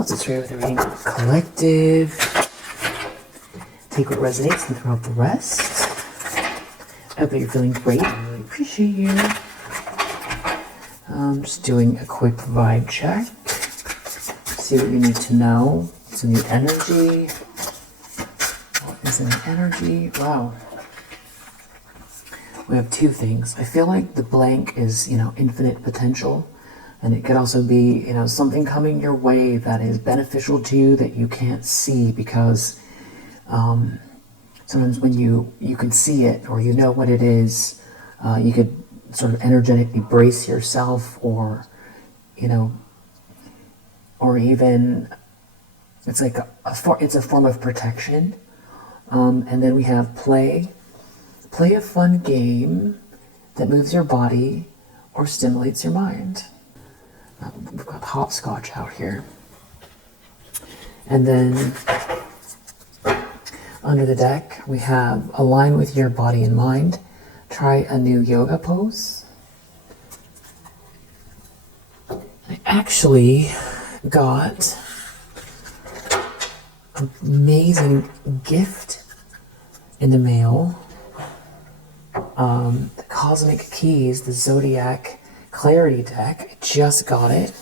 else is true with the reading? Collective. Take what resonates and throw out the rest. I hope that you're feeling great. I really appreciate you. Just doing a quick vibe check. See what you need to know. What's in the energy? What is in the energy? Wow. We have two things. I feel like the blank is, infinite potential. And it could also be, something coming your way that is beneficial to you that you can't see because sometimes when you can see it or you know what it is, you could sort of energetically brace yourself or, or even it's like it's a form of protection. And then we have play. Play a fun game that moves your body or stimulates your mind. We've got hopscotch out here. And then under the deck, we have align with your body and mind. Try a new yoga pose. I actually got an amazing gift in the mail. The Cosmic Keys, the Zodiac Clarity deck. I just got it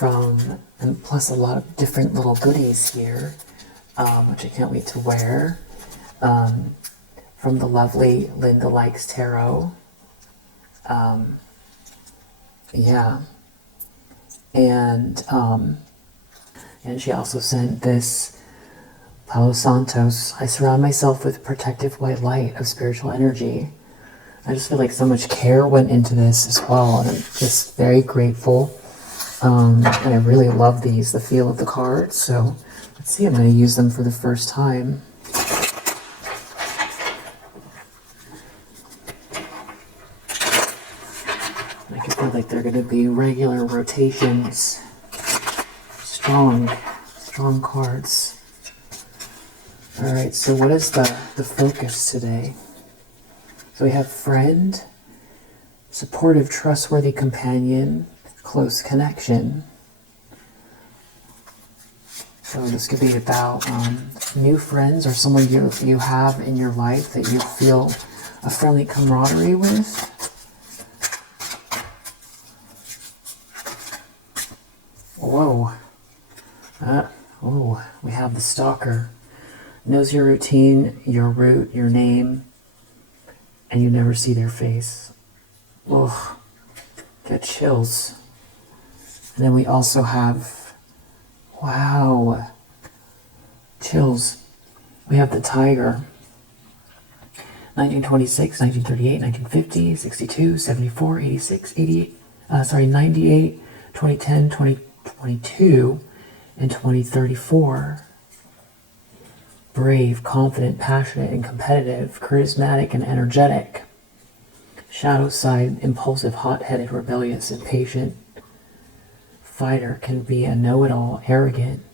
and plus a lot of different little goodies here, which I can't wait to wear, from the lovely Linda Likes Tarot. Yeah. And she also sent this Palo Santos. I surround myself with protective white light of spiritual energy. I just feel like so much care went into this as well, and I'm just very grateful. And I really love these, the feel of the cards. So let's see, I'm going to use them for the first time. I can feel like they're going to be regular rotations. Strong cards. All right, so what is the focus today? So we have friend, supportive, trustworthy companion, close connection. So this could be about new friends or someone you have in your life that you feel a friendly camaraderie with. Whoa. We have the Stalker. Knows your routine, your route, your name, and you never see their face. Ugh. Get chills. And then we also have, wow, chills. We have the Tiger. 1926, 1938, 1950, 62, 74, 86, 88, 98, 2010, 2022, and 2034. Brave, confident, passionate, and competitive, charismatic and energetic. Shadow side, impulsive, hot-headed, rebellious, impatient. Fighter can be a know-it-all, arrogant.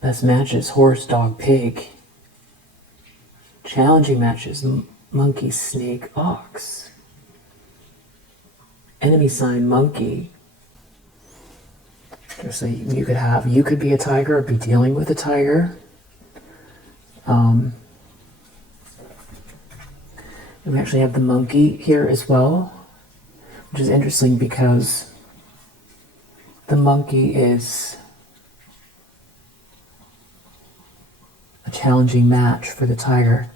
Best matches, horse, dog, pig. Challenging matches, monkey, snake, ox. Enemy sign, monkey. So you could be a tiger or be dealing with a tiger. And we actually have the monkey here as well, which is interesting because the monkey is a challenging match for the tiger.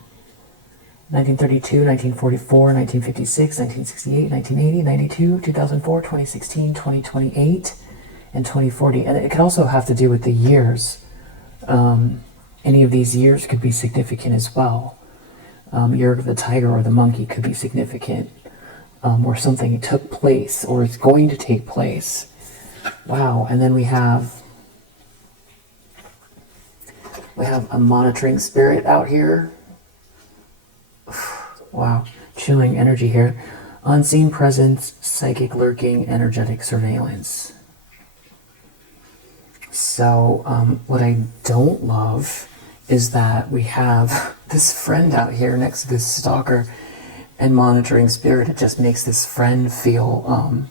1932, 1944, 1956, 1968, 1980, 92, 2004, 2016, 2028, and 2040. And it could also have to do with the years. Any of these years could be significant as well. Year of the tiger or the monkey could be significant, or something took place or is going to take place. Wow. And then we have a monitoring spirit out here. Wow, chilling energy here. Unseen presence, psychic lurking, energetic surveillance. So what I don't love is that we have this friend out here next to this stalker and monitoring spirit. It just makes this friend feel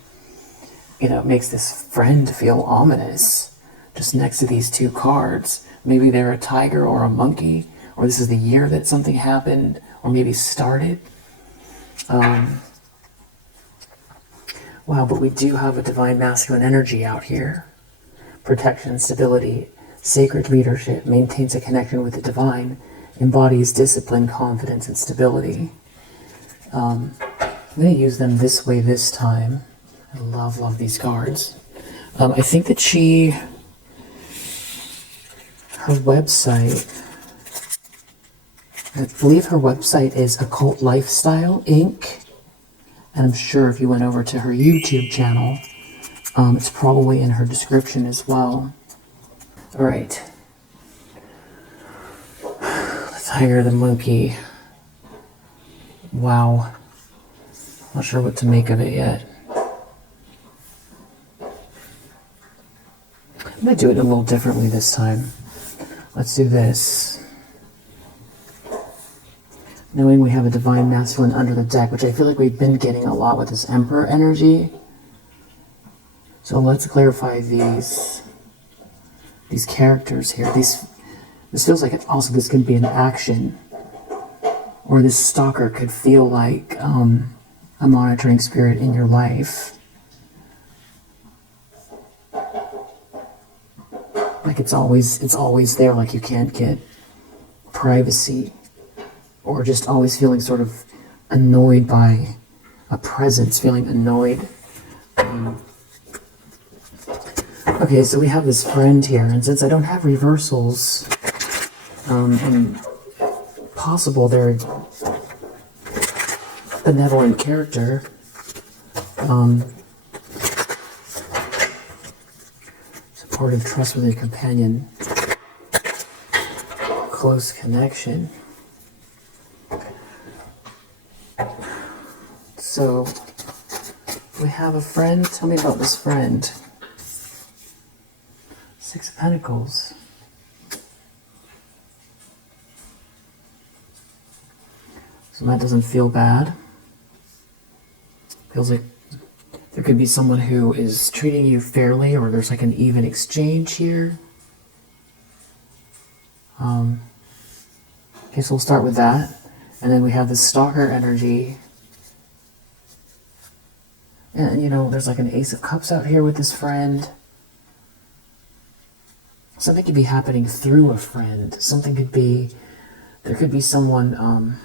it makes this friend feel ominous just next to these two cards. Maybe they're a tiger or a monkey, or this is the year that something happened, or maybe started. Wow, but we do have a divine masculine energy out here. Protection, stability, sacred leadership, maintains a connection with the divine, embodies discipline, confidence, and stability. I'm going to use them this way this time. I love these cards. I think that her website, I believe her website is Occult Lifestyle Inc. And I'm sure if you went over to her YouTube channel, it's probably in her description as well. All right. The tiger, the monkey. Wow. Not sure what to make of it yet. I'm going to do it a little differently this time. Let's do this. Knowing we have a divine masculine under the deck, which I feel like we've been getting a lot with this Emperor energy. So let's clarify these characters here. This feels like also this could be an action, or this stalker could feel like a monitoring spirit in your life. Like it's always there, like you can't get privacy. Or just always feeling sort of annoyed by a presence, feeling annoyed. Okay, so we have this friend here, and since I don't have reversals, and possible they're a benevolent character, supportive, trustworthy companion, close connection. So, we have a friend. Tell me about this friend. Six of Pentacles. So that doesn't feel bad. Feels like there could be someone who is treating you fairly, or there's like an even exchange here. Okay, so we'll start with that. And then we have this Stalker energy. And, there's like an Ace of Cups out here with this friend. Something could be happening through a friend. There could be someone,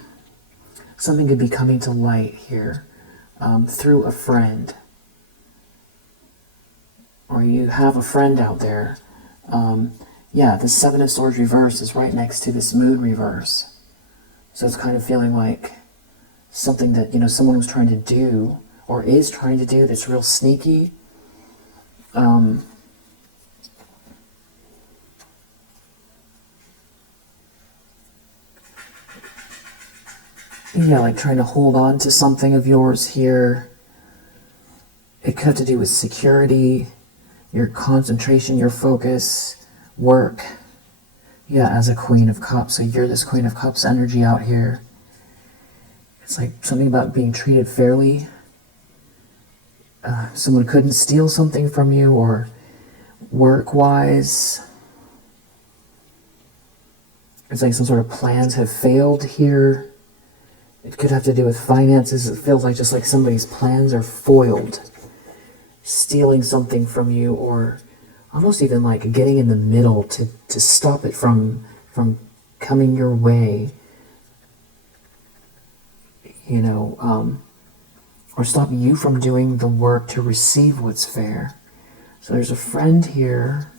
something could be coming to light here through a friend. Or you have a friend out there. Yeah, the Seven of Swords reverse is right next to this Moon reverse. So it's kind of feeling like something that, someone was trying to do, or is trying to do, that's real sneaky. Yeah, like trying to hold on to something of yours here. It could have to do with security, your concentration, your focus, work. Yeah, as a Queen of Cups. So you're this Queen of Cups energy out here. It's like something about being treated fairly. Someone couldn't steal something from you, or work-wise. It's like some sort of plans have failed here. It could have to do with finances. It feels like just like somebody's plans are foiled. Stealing something from you, or almost even like getting in the middle to stop it from coming your way. Or stop you from doing the work to receive what's fair. So there's a friend here.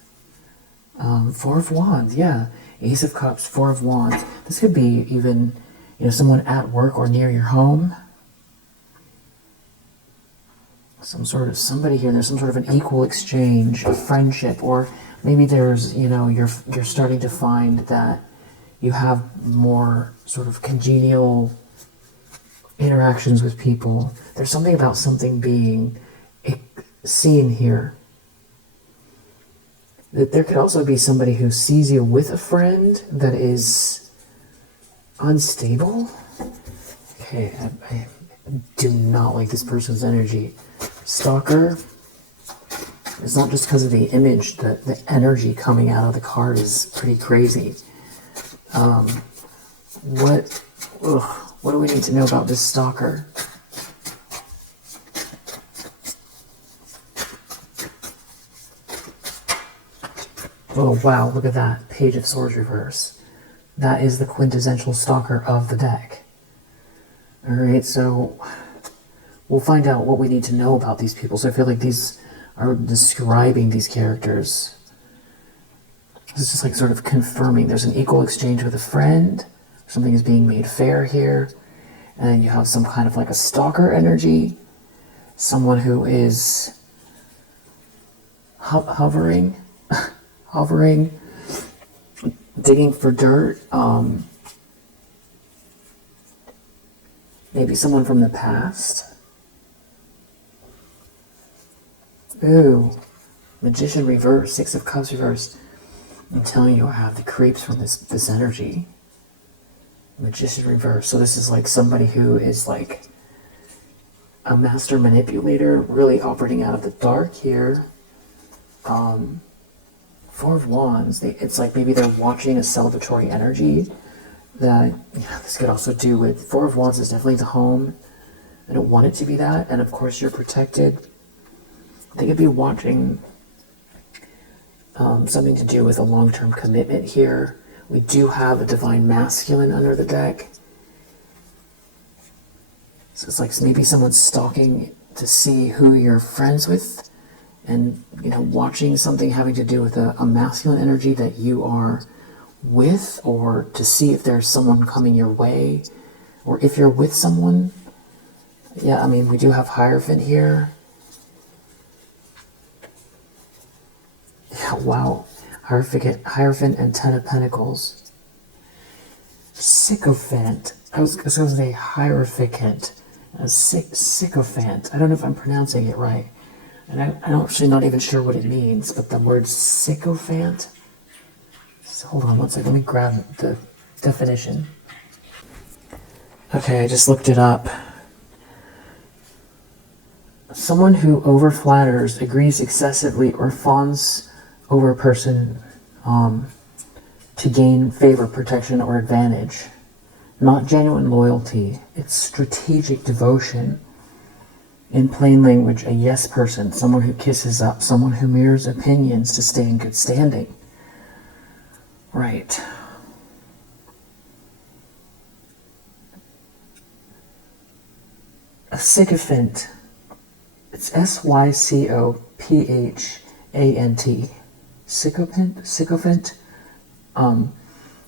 Four of Wands, yeah. Ace of Cups, Four of Wands. This could be even, someone at work or near your home. Somebody here, there's some sort of an equal exchange, a friendship, or maybe there's, you're starting to find that you have more sort of congenial interactions with people. There's something about something being seen here. That there could also be somebody who sees you with a friend that is unstable. Okay, I do not like this person's energy. Stalker. It's not just because of the image, the energy coming out of the card is pretty crazy. What do we need to know about this stalker? Oh wow, look at that. Page of Swords reverse. That is the quintessential stalker of the deck. Alright, so we'll find out what we need to know about these people. So I feel like these are describing these characters. This is just like sort of confirming there's an equal exchange with a friend. Something is being made fair here. And then you have some kind of like a stalker energy. Someone who is hovering, digging for dirt. Maybe someone from the past. Ooh, Magician reverse, Six of Cups reversed. I'm telling you, I have the creeps from this energy. Magician reverse. So this is like somebody who is like a master manipulator, really operating out of the dark here. Four of Wands. It's like maybe they're watching a celebratory energy. That this could also do with Four of Wands is definitely the home. I don't want it to be that, and of course you're protected. They could be watching something to do with a long-term commitment here. We do have a divine masculine under the deck. So it's like maybe someone's stalking to see who you're friends with, and watching something having to do with a masculine energy that you are with, or to see if there's someone coming your way, or if you're with someone. Yeah, I mean, we do have Hierophant here. Yeah, wow. Hierophant and Ten of Pentacles. Sycophant. I was going to say Hierophant. Sycophant. I don't know if I'm pronouncing it right. And I'm actually not even sure what it means, but the word sycophant. So hold on one second, let me grab the definition. Okay, I just looked it up. Someone who overflatters, agrees excessively, or fawns over a person to gain favor, protection, or advantage. Not genuine loyalty, it's strategic devotion. In plain language, a yes person, someone who kisses up, someone who mirrors opinions to stay in good standing. Right. A sycophant. It's Sycophant. Sycophant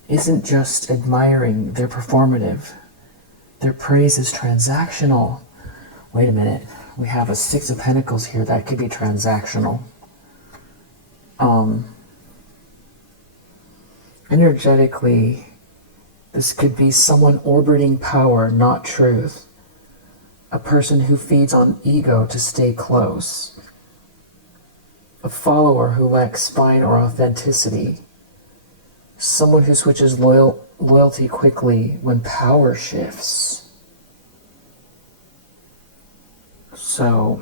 isn't just admiring, they're performative. Their praise is transactional. Wait a minute. We have a Six of Pentacles here. That could be transactional. Energetically, this could be someone orbiting power, not truth. A person who feeds on ego to stay close. A follower who lacks spine or authenticity. Someone who switches loyalty quickly when power shifts. So,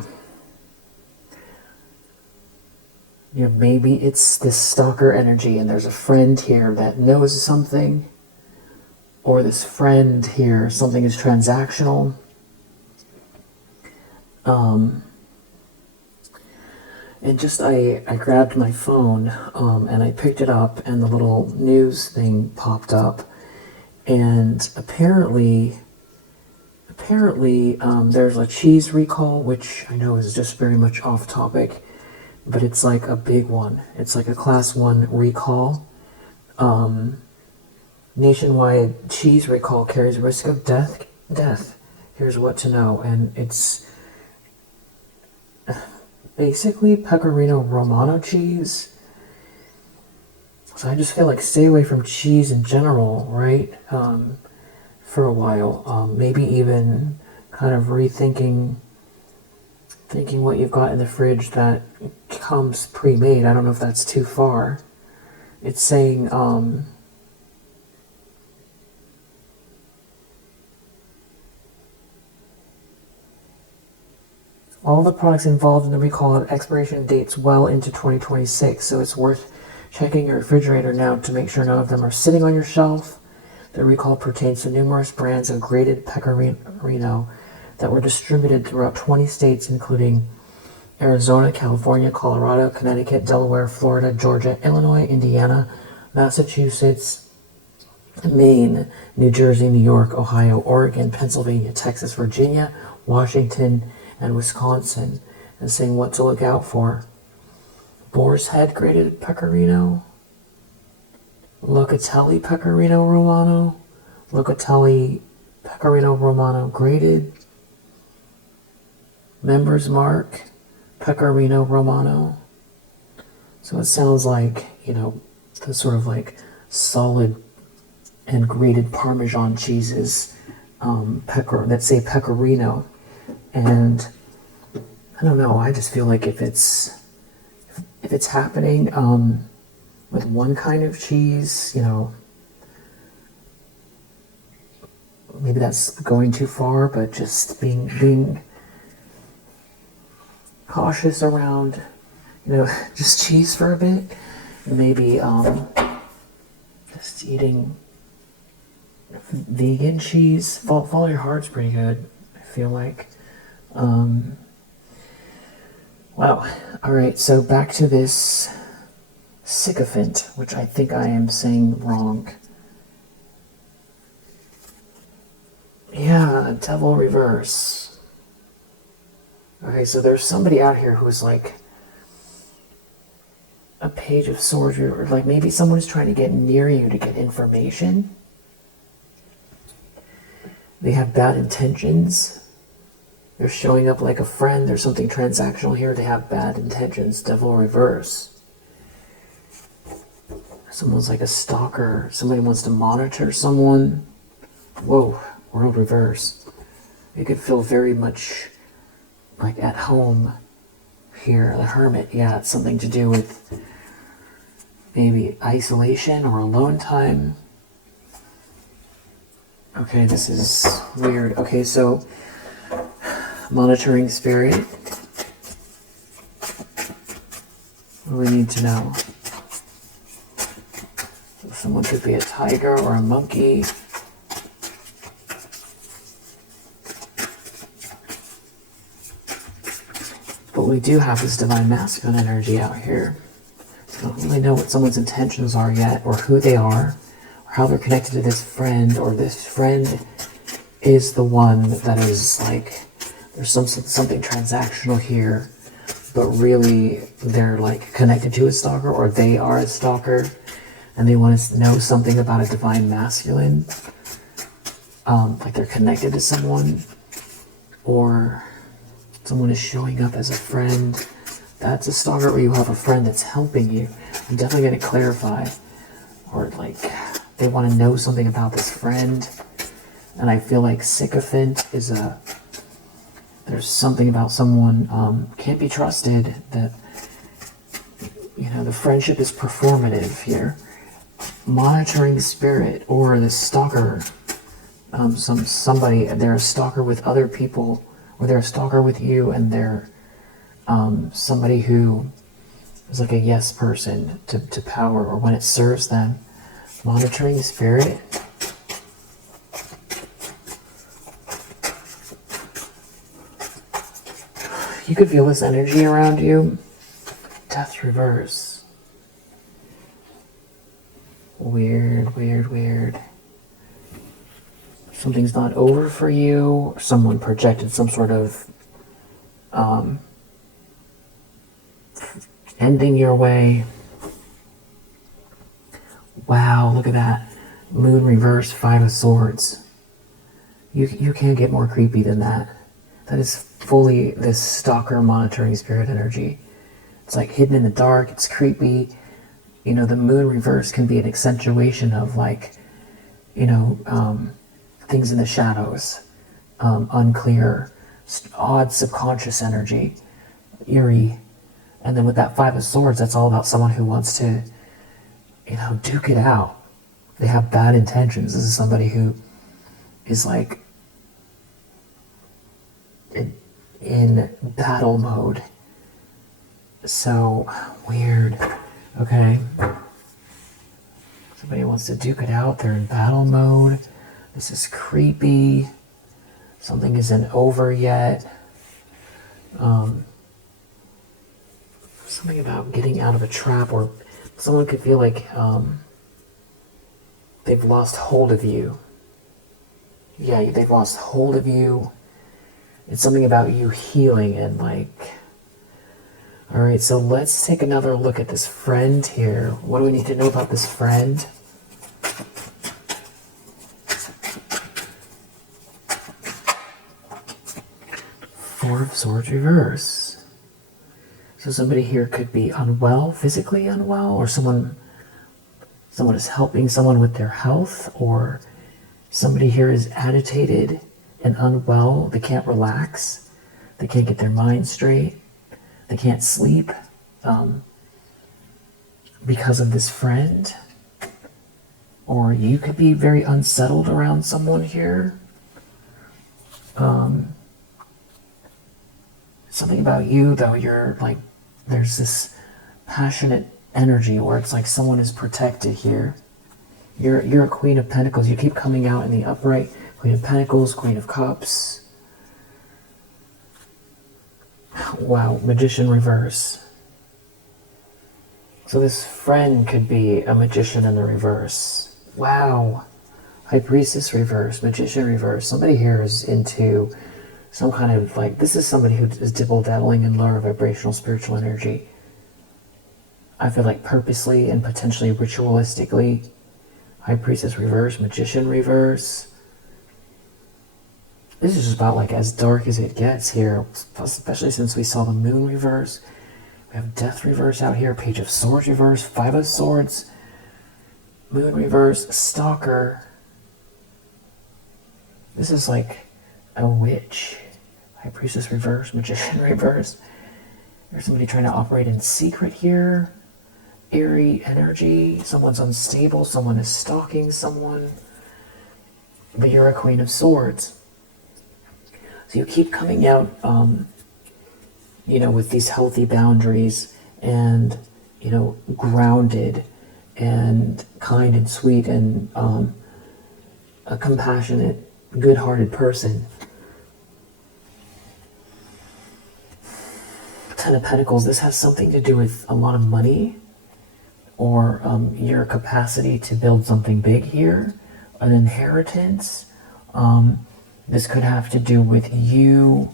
maybe it's this stalker energy and there's a friend here that knows something, or this friend here, something is transactional. And just, I grabbed my phone and I picked it up and the little news thing popped up, and apparently there's a cheese recall, which I know is just very much off topic, but it's like a big one. It's like a class 1 recall. Nationwide cheese recall carries risk of death. Here's what to know, and it's basically Pecorino Romano cheese. So I just feel like stay away from cheese in general, right? For a while. Maybe even kind of rethinking what you've got in the fridge that comes pre-made. I don't know if that's too far. It's saying All the products involved in the recall have expiration dates well into 2026, so it's worth checking your refrigerator now to make sure none of them are sitting on your shelf. The recall pertains to numerous brands of grated pecorino that were distributed throughout 20 states, including Arizona, California, Colorado, Connecticut, Delaware, Florida, Georgia, Illinois, Indiana, Massachusetts, Maine, New Jersey, New York, Ohio, Oregon, Pennsylvania, Texas, Virginia, Washington, and Wisconsin, and saying what to look out for. Boar's Head grated pecorino, Locatelli pecorino romano, Locatelli pecorino romano grated, Members Mark pecorino romano. So it sounds like, the sort of like solid and grated Parmesan cheeses that say pecorino. And I don't know, I just feel like if it's happening with one kind of cheese, maybe that's going too far, but just being cautious around, just cheese for a bit. Maybe just eating vegan cheese. Follow your heart's pretty good, I feel like. Wow. All right, so back to this sycophant, which I think I am saying wrong. Yeah, devil reverse. Okay, so there's somebody out here who's like a page of swords, or like maybe someone is trying to get near you to get information. They have bad intentions. They're showing up like a friend. There's something transactional here. They have bad intentions. Devil reverse. Someone's like a stalker. Somebody wants to monitor someone. Whoa, world reverse. You could feel very much like at home here. The Hermit, yeah, it's something to do with maybe isolation or alone time. Okay, this is weird. Okay, so monitoring spirit. What do we need to know? Someone could be a tiger or a monkey. But we do have this divine masculine energy out here. So I don't really know what someone's intentions are yet, or who they are, or how they're connected to this friend, or this friend is the one that is like, there's something transactional here, but really they're like connected to a stalker, or they are a stalker, and they want to know something about a divine masculine, like they're connected to someone, or someone is showing up as a friend. That's a stalker, or you have a friend that's helping you. I'm definitely going to clarify, or like they want to know something about this friend, and I feel like sycophant is there's something about someone can't be trusted, that the friendship is performative here. Monitoring spirit, or the stalker, somebody, they're a stalker with other people, or they're a stalker with you, and they're somebody who is like a yes person to power, or when it serves them. Monitoring spirit. You could feel this energy around you. Death reverse. Weird, weird, weird. Something's not over for you. Someone projected some sort of ending your way. Wow, look at that. Moon reverse, 5 of Swords. You can't get more creepy than that. That is fully this stalker monitoring spirit energy. It's like hidden in the dark, it's creepy. The moon reverse can be an accentuation of like, things in the shadows, unclear, odd subconscious energy, eerie. And then with that 5 of Swords, that's all about someone who wants to, duke it out. They have bad intentions. This is somebody who is like, in battle mode. So weird. Okay. Somebody wants to duke it out. They're in battle mode. This is creepy. Something isn't over yet. Something about getting out of a trap, or someone could feel like they've lost hold of you. Yeah, they've lost hold of you. It's something about you healing and like... Alright, so let's take another look at this friend here. What do we need to know about this friend? Four of Swords reverse. So somebody here could be unwell, physically unwell, or someone is helping someone with their health, or somebody here is agitated and unwell. They can't relax. They can't get their mind straight. They can't sleep because of this friend. Or you could be very unsettled around someone here. Something about you, though, you're like, there's this passionate energy where it's like someone is protected here. You're a Queen of Pentacles. You keep coming out in the upright. Queen of Pentacles, Queen of Cups. Wow, Magician reverse. So this friend could be a magician in the reverse. Wow. High Priestess reverse, Magician reverse. Somebody here is into some kind of like, this is somebody who is dibble-dabbling in lower vibrational spiritual energy. I feel like purposely and potentially ritualistically. High Priestess reverse, Magician reverse. This is just about like as dark as it gets here, especially since we saw the Moon reverse. We have Death reverse out here, Page of Swords reverse, Five of Swords, Moon reverse, Stalker. This is like a witch. High Priestess reverse, Magician reverse. There's somebody trying to operate in secret here. Eerie energy. Someone's unstable. Someone is stalking someone. But you're a Queen of Swords. So you keep coming out, you know, with these healthy boundaries and, you know, grounded and kind and sweet and a compassionate, good-hearted person. Ten of Pentacles, this has something to do with a lot of money or your capacity to build something big here, an inheritance. This could have to do with you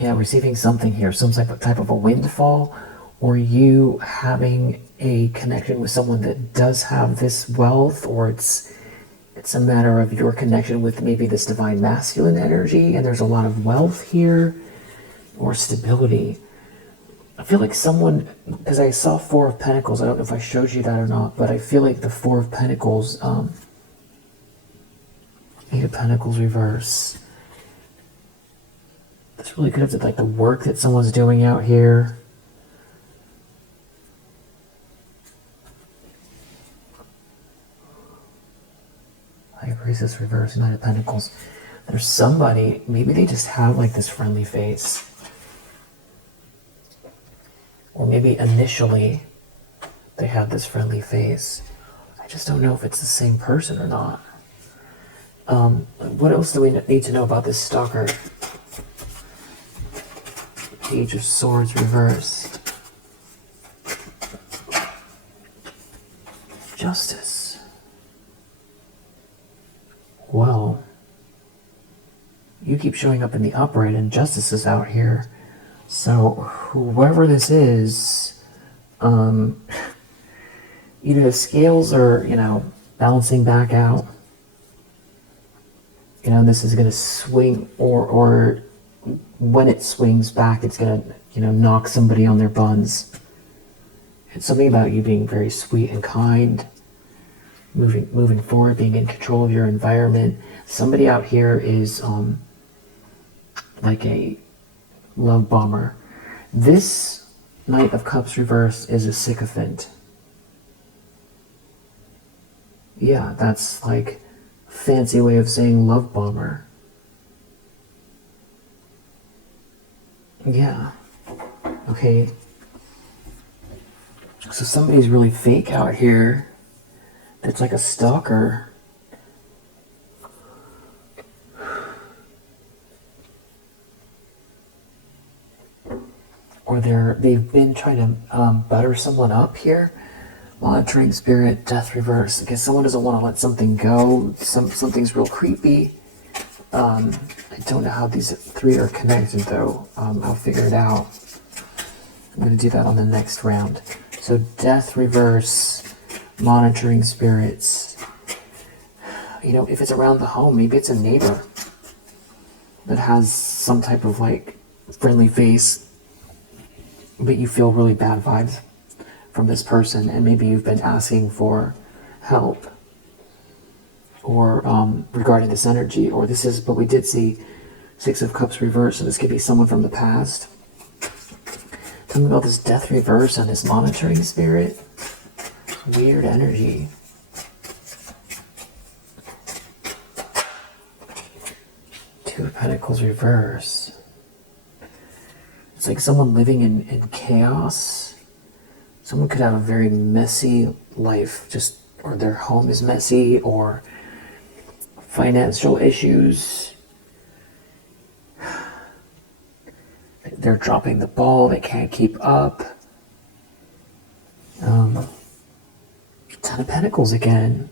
receiving something here, some type of a windfall, or you having a connection with someone that does have this wealth, or it's a matter of your connection with maybe this divine masculine energy, and there's a lot of wealth here, or stability. I feel like someone, because I saw Four of Pentacles, I don't know if I showed you that or not, but I feel like the Four of Pentacles, Eight of Pentacles reverse. This really could have been like the work that someone's doing out here. High Priestess reverse, Knight of Pentacles. There's somebody, maybe they just have like this friendly face. Or maybe initially they had this friendly face. I just don't know if it's the same person or not. What else do we need to know about this Stalker? Page of Swords reversed. Justice. Well, you keep showing up in the upright and Justice is out here. So whoever this is, either the scales are, you know, balancing back out. You know, this is going to swing, or when it swings back, it's going to, you know, knock somebody on their buns. It's something about you being very sweet and kind, moving forward, being in control of your environment. Somebody out here is like a love bomber. This Knight of Cups reverse is a sycophant. Yeah, that's like fancy way of saying love bomber. Yeah. Okay. So somebody's really fake out here. That's like a stalker. Or they've been trying to butter someone up here. Monitoring spirit, death reverse. Because someone doesn't want to let something go. Something's real creepy. I don't know how these three are connected though. I'll figure it out. I'm going to do that on the next round. So death reverse, monitoring spirits. You know, if it's around the home, maybe it's a neighbor that has some type of like friendly face, but you feel really bad vibes from this person, and maybe you've been asking for help or regarding this energy, or this is, but we did see Six of Cups reverse, so this could be someone from the past. Tell me about this death reverse and this monitoring spirit. Weird energy. Two of Pentacles reverse. It's like someone living in chaos. Someone could have a very messy life, just, or their home is messy, or financial issues. They're dropping the ball, they can't keep up. Ten of Pentacles again.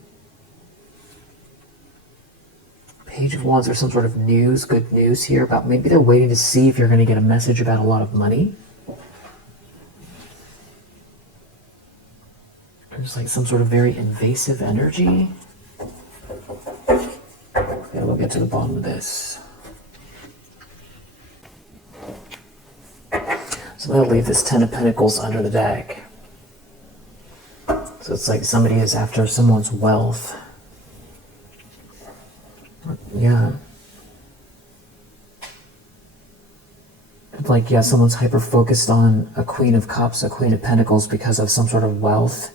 Page of Wands, there's some sort of news, good news here about maybe they're waiting to see if you're going to get a message about a lot of money. There's like some sort of very invasive energy. Yeah, we'll get to the bottom of this. So I'm going to leave this Ten of Pentacles under the deck. So it's like somebody is after someone's wealth. Yeah. It's like, yeah, someone's hyper-focused on a Queen of Cups, a Queen of Pentacles because of some sort of wealth.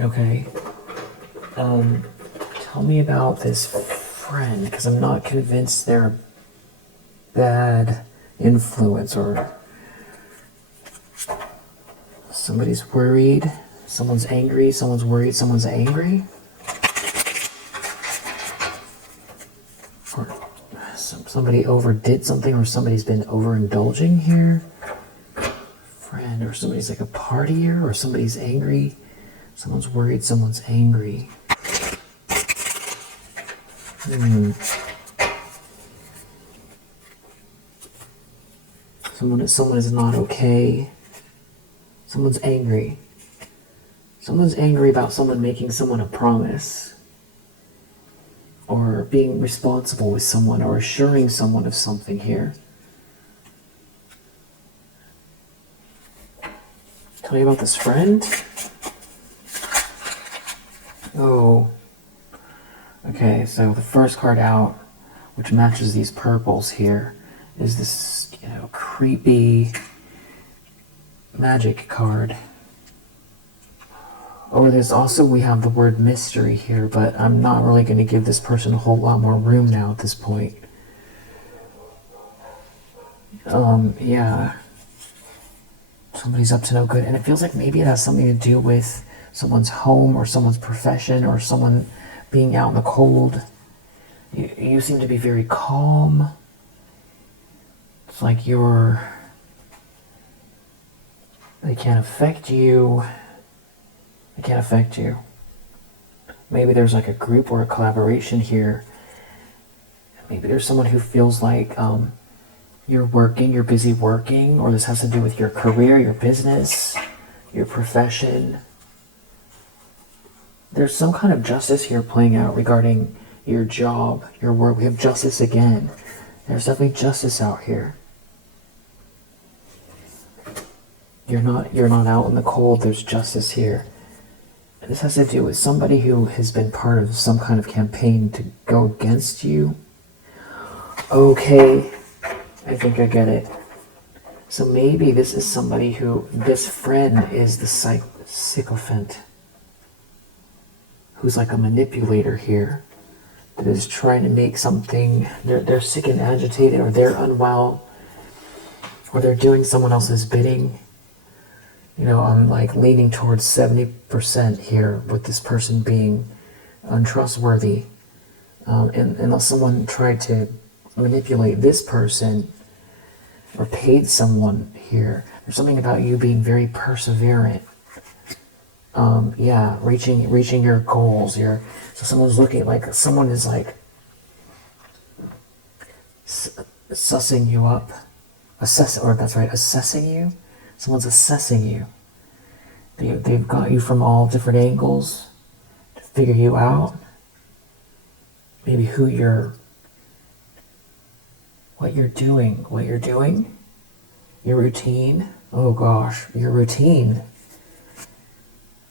Okay. Tell me about this friend, because I'm not convinced they're a bad influence, or somebody's worried, someone's angry, someone's worried, someone's angry. Or somebody overdid something, or somebody's been overindulging here. Friend, or somebody's like a partier, or somebody's angry. Someone's worried, someone's angry. Someone is not okay. Someone's angry. Someone's angry about someone making someone a promise, or being responsible with someone, or assuring someone of something here. Tell me about this friend. Oh. Okay, so the first card out, which matches these purples here, is this, you know, creepy magic card. Or there's also, we have the word mystery here, but I'm not really going to give this person a whole lot more room now at this point. Yeah. Somebody's up to no good, and it feels like maybe it has something to do with someone's home, or someone's profession, or someone being out in the cold. You seem to be very calm. It's like they can't affect you. They can't affect you. Maybe there's like a group or a collaboration here. Maybe there's someone who feels like you're busy working, or this has to do with your career, your business, your profession. There's some kind of justice here playing out regarding your job, your work. We have justice again. There's definitely justice out here. You're not out in the cold. There's justice here. And this has to do with somebody who has been part of some kind of campaign to go against you. Okay, I think I get it. So maybe this is somebody who, this friend is the sycophant, who's like a manipulator here, that is trying to make something, they're sick and agitated, or they're unwell, or they're doing someone else's bidding. You know, I'm like leaning towards 70% here with this person being untrustworthy. And unless someone tried to manipulate this person or paid someone here, there's something about you being very perseverant. Yeah, reaching your goals. So someone's looking, like someone is like sussing you up, assessing you. Someone's assessing you. They've got you from all different angles to figure you out. Maybe what you're doing, your routine. Oh gosh, your routine.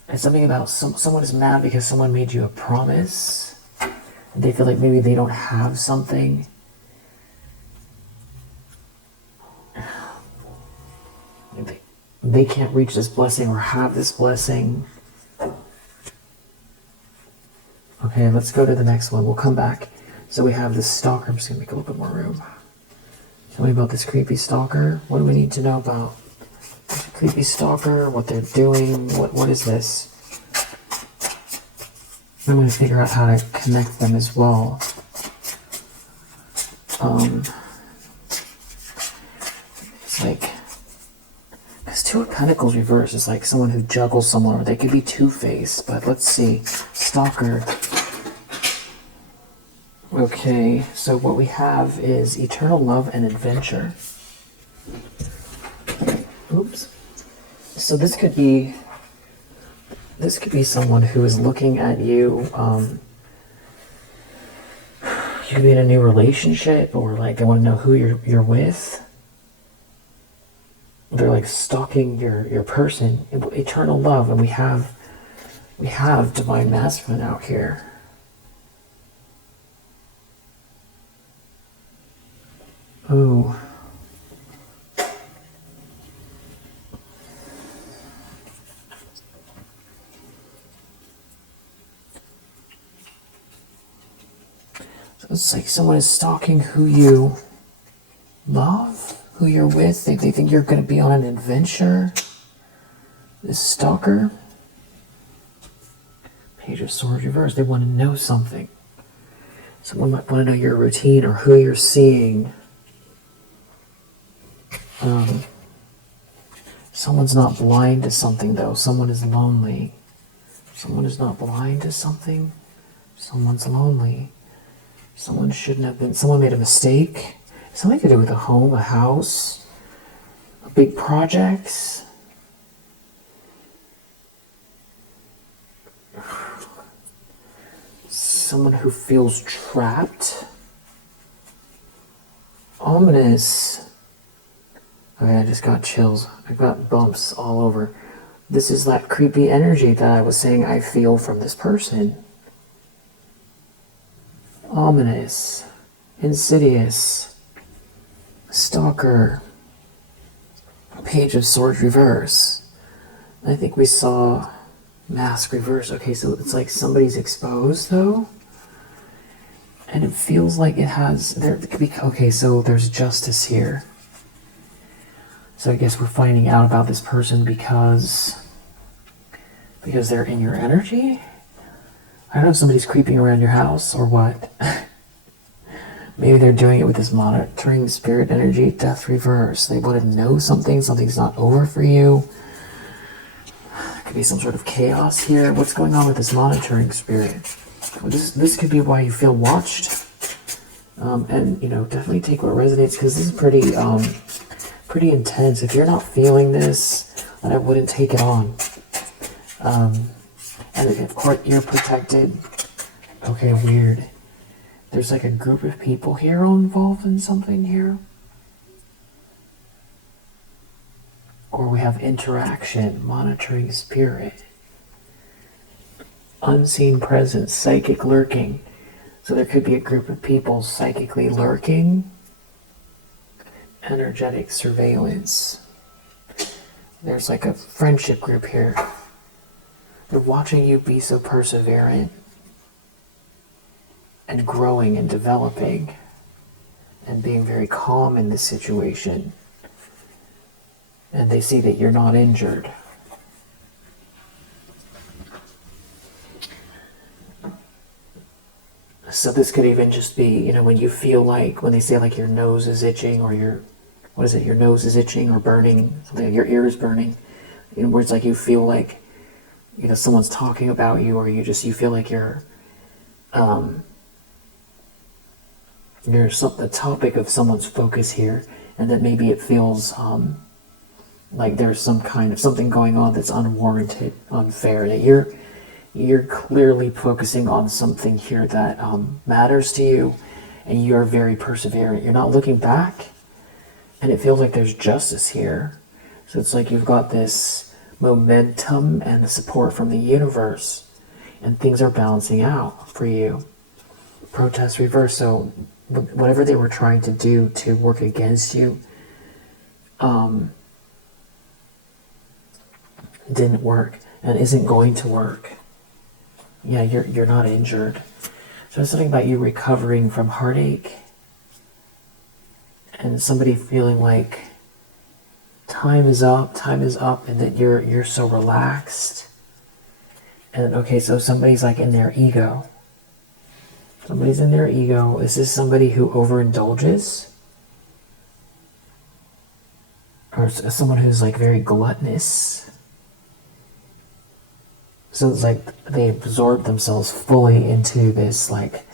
And something about someone is mad because someone made you a promise. And they feel like maybe they don't have something. They can't reach this blessing or have this blessing. Okay, let's go to the next one. We'll come back. So we have this stalker. I'm just going to make a little bit more room. Tell me about this creepy stalker. What do we need to know about this creepy stalker? What they're doing? What is this? I'm going to figure out how to connect them as well. It's like, because Two of Pentacles reverse is like someone who juggles someone, or they could be two-faced, but let's see. Stalker. Okay, so what we have is eternal love and adventure. Oops. So this could be someone who is looking at you. You could be in a new relationship, or like they want to know who you're with. They're like stalking your person. Eternal love, and we have divine masculine out here. Ooh. So it's like someone is stalking who you love, who you're with. They think you're going to be on an adventure. This stalker. Page of Swords reverse. They want to know something. Someone might want to know your routine or who you're seeing. Someone's not blind to something, though. Someone is lonely. Someone is not blind to something. Someone's lonely. Someone shouldn't have been. Someone made a mistake. Something to do with a home, a house, a big project. Someone who feels trapped. Ominous. Okay, I just got chills. I got bumps all over. This is that creepy energy that I was saying I feel from this person. Ominous. Insidious. Stalker. Page of Swords reverse. I think we saw Mask reverse. Okay, so it's like somebody's exposed though. And it feels like it has, there could be, okay, so there's justice here. So I guess we're finding out about this person because they're in your energy? I don't know if somebody's creeping around your house or what. Maybe they're doing it with this monitoring spirit energy. Death reverse. They want to know something's not over for you. There could be some sort of chaos here. What's going on with this monitoring spirit? Well, this could be why you feel watched. And, you know, definitely take what resonates, because this is pretty intense. If you're not feeling this, then I wouldn't take it on. And of course, you're protected. Okay, weird. There's like a group of people here all involved in something here. Or we have interaction, monitoring spirit. Unseen presence, psychic lurking. So there could be a group of people psychically lurking. Energetic surveillance. There's like a friendship group here. They're watching you be so perseverant. and growing and developing and being very calm in this situation. And they see that you're not injured. So this could even just be, you know, when you feel like, when they say like your nose is itching or your nose is itching or burning, something like your ear is burning, you know, where it's like you feel like, you know, someone's talking about you, or you feel like you're the topic of someone's focus here, and that maybe it feels like there's some kind of something going on that's unwarranted, unfair, that you're clearly focusing on something here that matters to you, and you're very perseverant. You're not looking back, and it feels like there's justice here. So it's like you've got this momentum and the support from the universe, and things are balancing out for you. Protest reverse. So whatever they were trying to do to work against you didn't work and isn't going to work. Yeah, you're not injured. So it's something about you recovering from heartache and somebody feeling like time is up, and that you're so relaxed. And okay, so somebody's like in their ego. Somebody's in their ego. Is this somebody who overindulges? Or someone who's like very gluttonous? So it's like they absorb themselves fully into this, like,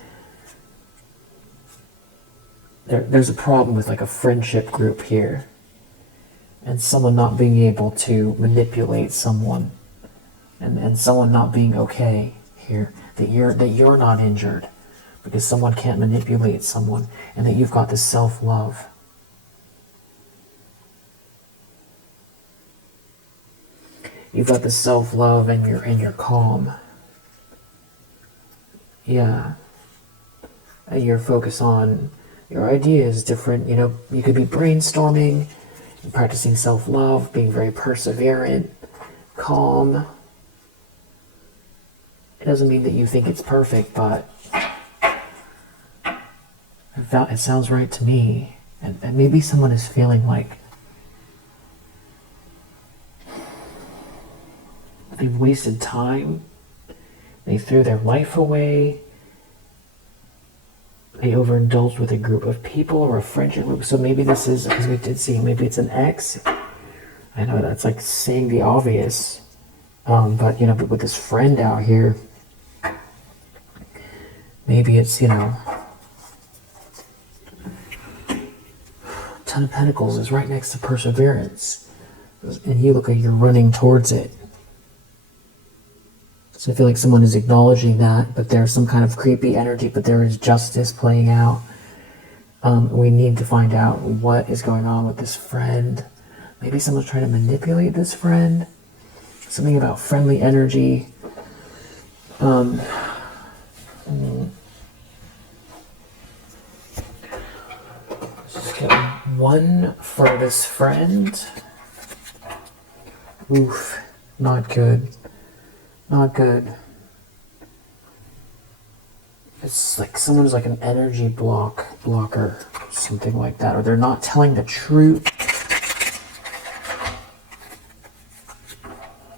there's a problem with like a friendship group here. And someone not being able to manipulate someone. And someone not being okay here. That you're not injured. Because someone can't manipulate someone. And that you've got this self-love. You've got the self-love and you're calm. Yeah. And you're focused on your ideas, different, you know, you could be brainstorming, practicing self-love, being very perseverant, calm. It doesn't mean that you think it's perfect, but it sounds right to me. And maybe someone is feeling like they've wasted time, they threw their life away, they overindulged with a group of people or a friendship group. So maybe this is, because we did see, maybe it's an ex. I know that's like saying the obvious, but you know, but with this friend out here, maybe it's, you know, Ten of Pentacles is right next to perseverance, and you look like you're running towards it. So I feel like someone is acknowledging that, but there's some kind of creepy energy, but there is justice playing out. We need to find out what is going on with this friend. Maybe someone's trying to manipulate this friend. Something about friendly energy. Let's just get one for this friend. Oof, not good. Not good. It's like someone's like an energy blocker, something like that, or they're not telling the truth.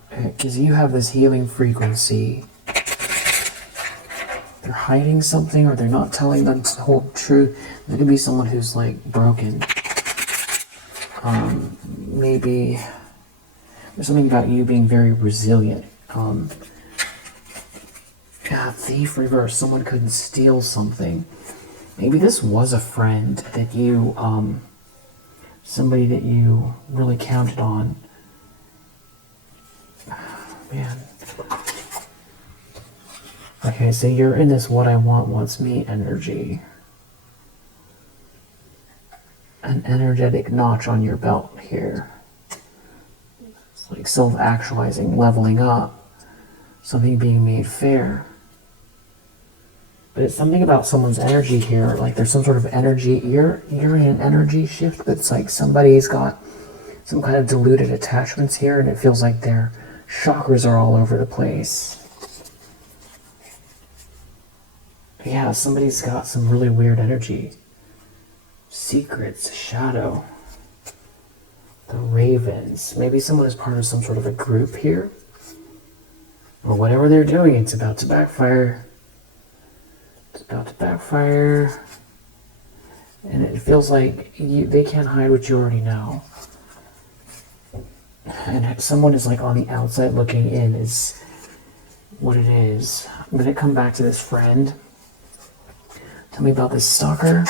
Because you have this healing frequency. They're hiding something, or they're not telling the whole truth. There could be someone who's like broken. Maybe there's something about you being very resilient. Thief reverse. Someone couldn't steal something. Maybe this was a friend that you, somebody that you really counted on. Man. Okay, so you're in this what I want wants me energy. An energetic notch on your belt here. It's like self-actualizing, leveling up. Something being made fair. But it's something about someone's energy here, like there's some sort of energy, you're in an energy shift, but it's like somebody's got some kind of diluted attachments here, and it feels like their chakras are all over the place. Yeah, somebody's got some really weird energy. Secrets, shadow. The ravens. Maybe someone is part of some sort of a group here. Or whatever they're doing, it's about to backfire. It's about to backfire. And it feels like they can't hide what you already know. And someone is like on the outside looking in is what it is. I'm going to come back to this friend. Tell me about this stalker.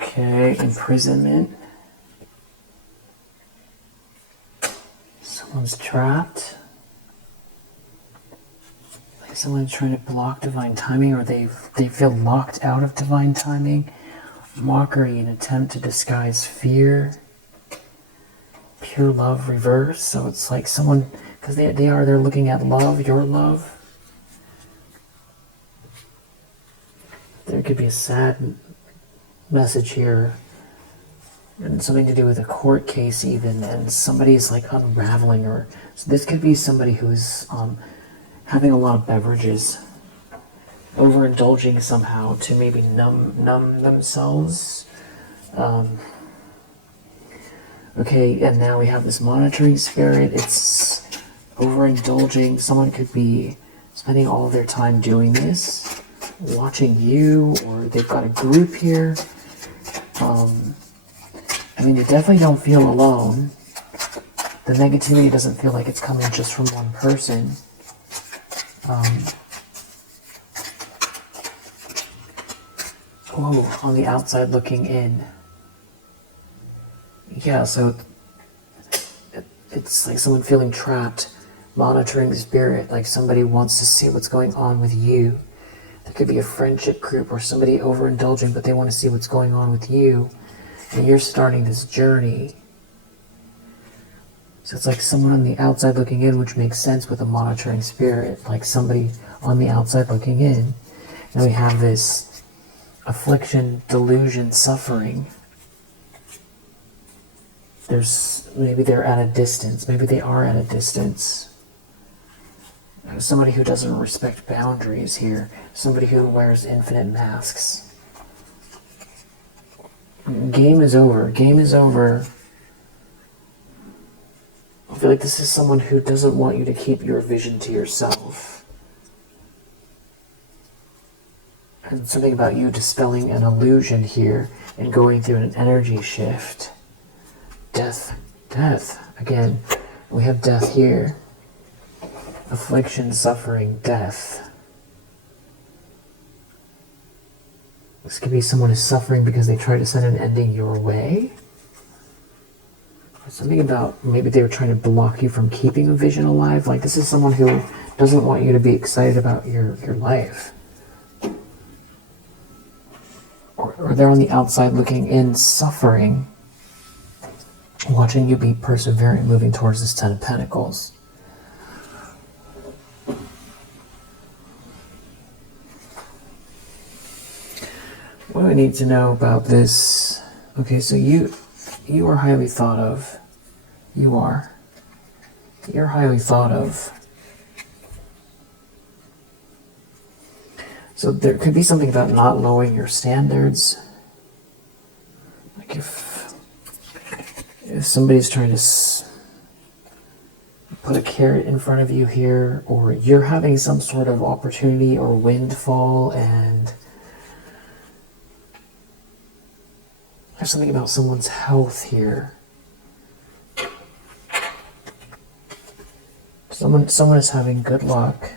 Okay, imprisonment. Someone's trapped. Like someone's trying to block divine timing, or they feel locked out of divine timing. Mockery, an attempt to disguise fear. Pure love reverse. So it's like someone, because they're looking at love, your love. There could be a sad message here, and something to do with a court case even, and somebody's like unraveling, or so this could be somebody who's having a lot of beverages, overindulging somehow to maybe numb themselves. Okay, and now we have this monitoring spirit. It's overindulging. Someone could be spending all their time doing this, watching you, or they've got a group here. I mean, you definitely don't feel alone. The negativity doesn't feel like it's coming just from one person. Oh, on the outside looking in. Yeah, so it's like someone feeling trapped, monitoring spirit, like somebody wants to see what's going on with you. There could be a friendship group or somebody overindulging, but they want to see what's going on with you. And you're starting this journey. So it's like someone on the outside looking in, which makes sense with a monitoring spirit, like somebody on the outside looking in. And we have this affliction, delusion, suffering. Maybe they're at a distance. Maybe they are at a distance. Somebody who doesn't respect boundaries here. Somebody who wears infinite masks. Game is over. Game is over. I feel like this is someone who doesn't want you to keep your vision to yourself. And something about you dispelling an illusion here and going through an energy shift. Death. Death. Again, we have death here. Affliction, suffering, death. This could be someone who's suffering because they tried to send an ending your way. Or something about maybe they were trying to block you from keeping a vision alive. Like this is someone who doesn't want you to be excited about your life. Or they're on the outside looking in, suffering, watching you be perseverant, moving towards this Ten of Pentacles. What do I need to know about this? Okay, so you are highly thought of. You are. You're highly thought of. So there could be something about not lowering your standards. Like if somebody's trying to put a carrot in front of you here, or you're having some sort of opportunity or windfall, and there's something about someone's health here. Someone is having good luck,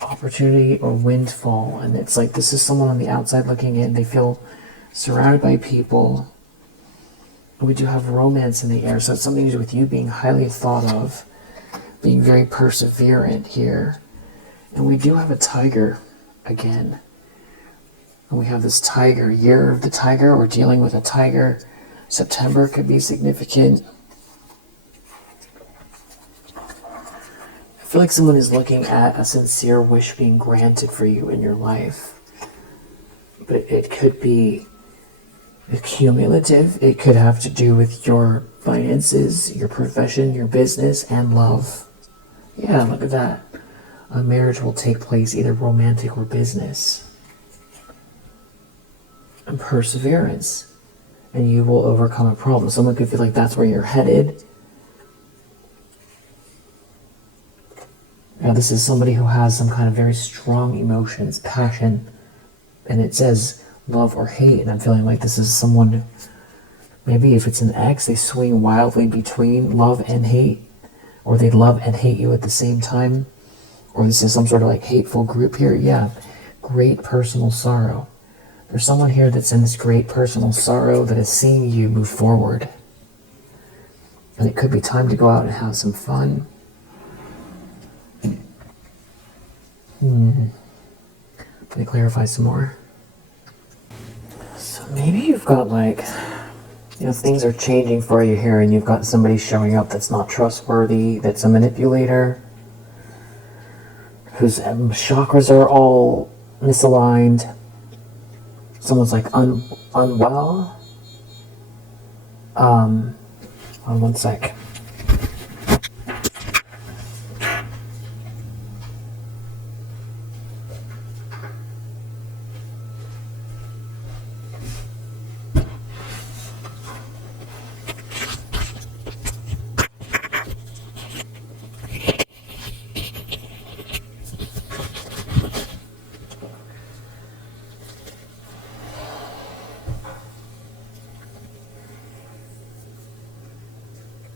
opportunity, or windfall, and it's like this is someone on the outside looking in. They feel surrounded by people. We do have romance in the air, so it's something to do with you being highly thought of, being very perseverant here. And we do have a tiger again. And we have this tiger, year of the tiger. We're dealing with a tiger. September could be significant. I feel like someone is looking at a sincere wish being granted for you in your life. but it could be cumulative. It could have to do with your finances, your profession, your business, and love. Yeah, look at that. A marriage will take place, either romantic or business. And perseverance. And you will overcome a problem. Someone could feel like that's where you're headed. Now, this is somebody who has some kind of very strong emotions, passion. And it says love or hate. And I'm feeling like this is someone, maybe if it's an ex, they swing wildly between love and hate. Or they love and hate you at the same time. Or this is some sort of like hateful group here. Yeah, great personal sorrow. There's someone here that's in this great personal sorrow that is seeing you move forward. And it could be time to go out and have some fun. Let me clarify some more. So maybe you've got like, things are changing for you here and you've got somebody showing up that's not trustworthy, that's a manipulator, whose chakras are all misaligned. Someone's like unwell. Hold on one sec.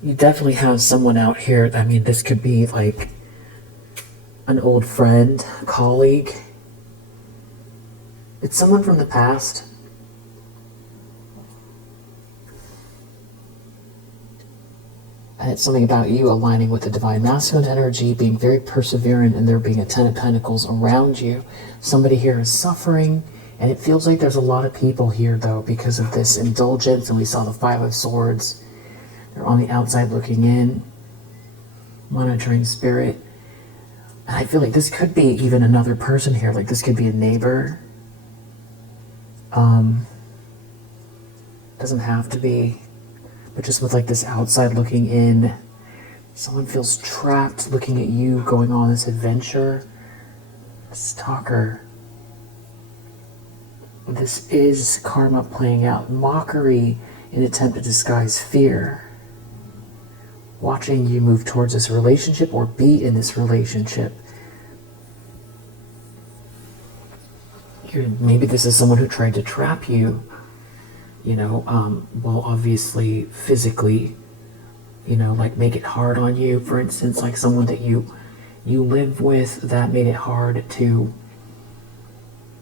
You definitely have someone out here. I mean, this could be like an old friend, colleague. It's someone from the past. And it's something about you aligning with the divine masculine energy, being very perseverant, and there being a Ten of Pentacles around you. Somebody here is suffering, and it feels like there's a lot of people here, though, because of this indulgence, and we saw the Five of Swords. They're on the outside looking in, monitoring spirit. And I feel like this could be even another person here. Like this could be a neighbor. Doesn't have to be. But just with like this outside looking in. Someone feels trapped looking at you going on this adventure. Stalker. This is karma playing out. Mockery in an attempt to disguise fear. Watching you move towards this relationship or be in this relationship. Maybe this is someone who tried to trap you, well, obviously physically, like make it hard on you. For instance, like someone that you live with that made it hard to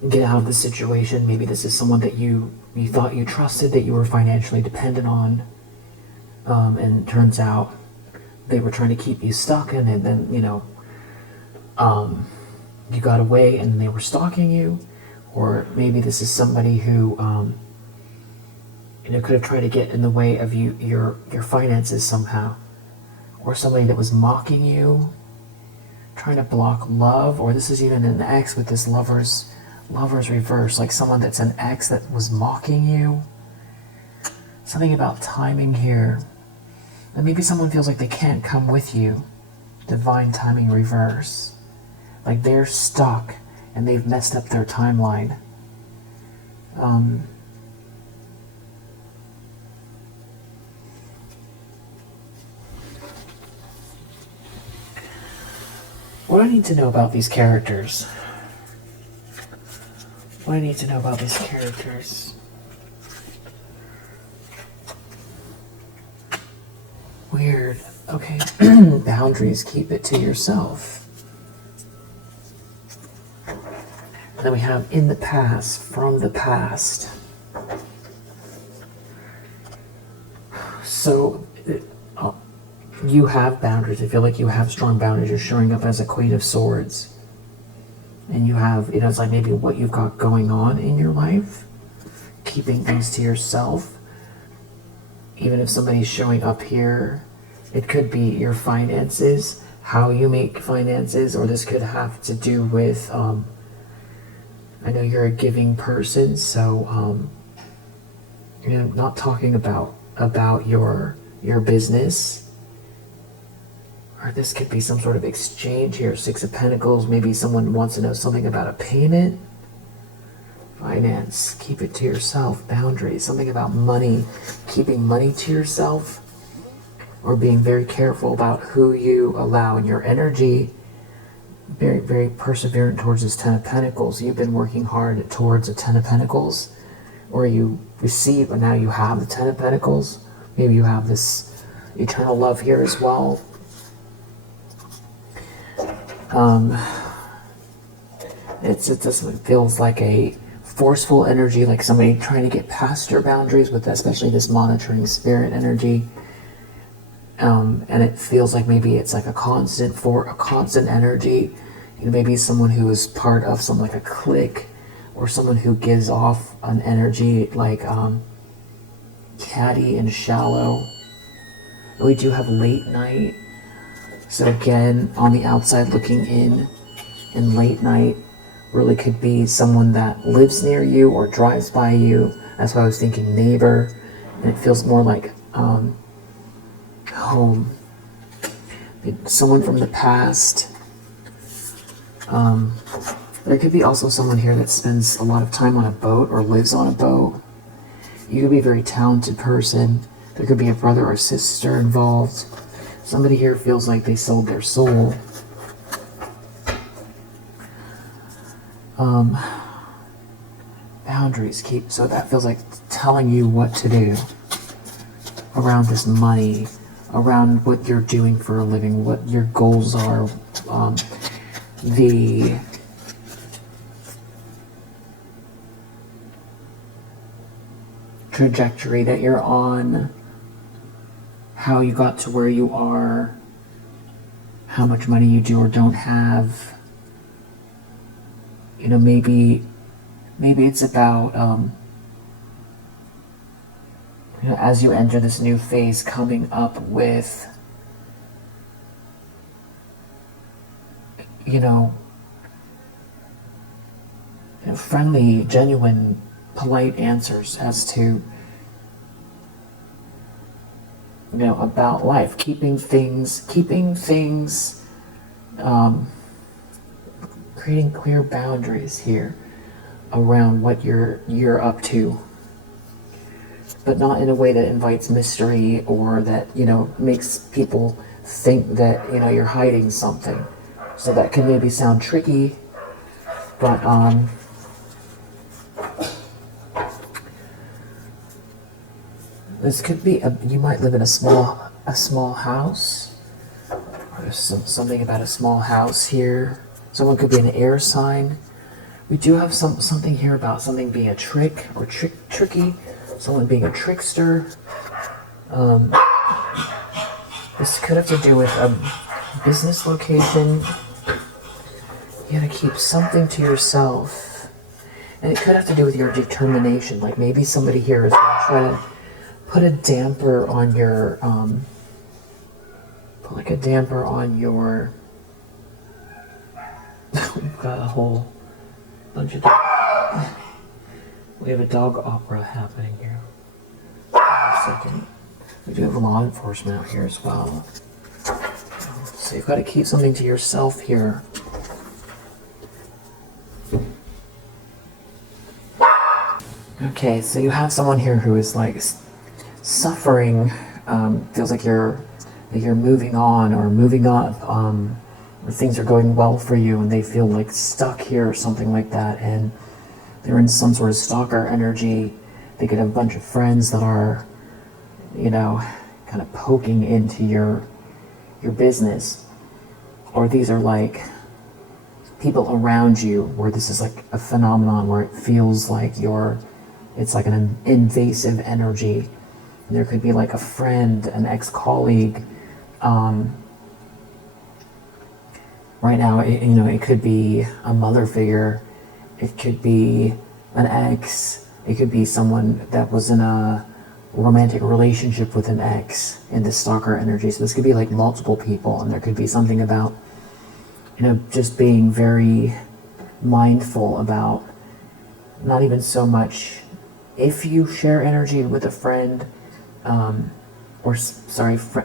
get out of the situation. Maybe this is someone that you thought you trusted, that you were financially dependent on, and it turns out they were trying to keep you stuck, and then, you got away and they were stalking you. Or maybe this is somebody who, could have tried to get in the way of your finances somehow. Or somebody that was mocking you, trying to block love. Or this is even an ex with this lover's reverse, like someone that's an ex that was mocking you. Something about timing here. And maybe someone feels like they can't come with you. Divine timing reverse. Like they're stuck and they've messed up their timeline. What do I need to know about these characters? What do I need to know about these characters? Weird. Okay. Boundaries. Keep it to yourself. And then we have in the past, from the past. So you have boundaries. I feel like you have strong boundaries. You're showing up as a Queen of Swords. And you have, it's like maybe what you've got going on in your life. Keeping things to yourself. Even if somebody's showing up here, it could be your finances, how you make finances, or this could have to do with I know you're a giving person, so not talking about your business, or this could be some sort of exchange here. Six of Pentacles. Maybe someone wants to know something about a payment. Finance. Keep it to yourself. Boundaries. Something about money. Keeping money to yourself, or being very careful about who you allow in your energy. Very, very perseverant towards this Ten of Pentacles. You've been working hard towards a Ten of Pentacles, or you receive, and now you have the Ten of Pentacles. Maybe you have this eternal love here as well. It just feels like a forceful energy, like somebody trying to get past your boundaries with especially this monitoring spirit energy. And it feels like maybe it's like a constant energy. Maybe someone who is part of some like a clique, or someone who gives off an energy like catty and shallow. We do have late night. So again, on the outside looking in late night really could be someone that lives near you or drives by you. That's why I was thinking neighbor, and it feels more like home. Someone from the past. There could be also someone here that spends a lot of time on a boat or lives on a boat. You could be a very talented person. There could be a brother or sister involved. Somebody here feels like they sold their soul. Boundaries keep, so that feels like telling you what to do around this money, around what you're doing for a living, what your goals are, the trajectory that you're on, how you got to where you are, how much money you do or don't have. Maybe it's about as you enter this new phase, coming up with friendly, genuine, polite answers as to about life, keeping things creating clear boundaries here around what you're up to, but not in a way that invites mystery or that makes people think that you're hiding something. So that can maybe sound tricky, but this could be you might live in a small house. There's something about a small house here. Someone could be an air sign. We do have something here about something being a trick or tricky. Someone being a trickster. This could have to do with a business location. You gotta keep something to yourself. And it could have to do with your determination. Like maybe somebody here is gonna try to put a damper on your, we've got a whole bunch of, we have a dog opera happening here. Wait a second. We do have law enforcement out here as well. So you've got to keep something to yourself here. Okay, so you have someone here who is like suffering, feels like you're moving on or moving up, or things are going well for you and they feel like stuck here or something like that, and they're in some sort of stalker energy. They could have a bunch of friends that are, kind of poking into your business, or these are like people around you where this is like a phenomenon where it feels like it's like an invasive energy. And there could be like a friend, an ex-colleague. Right now, it could be a mother figure. It could be an ex. It could be someone that was in a romantic relationship with an ex in the stalker energy. So this could be like multiple people, and there could be something about, just being very mindful about not even so much if you share energy with a friend,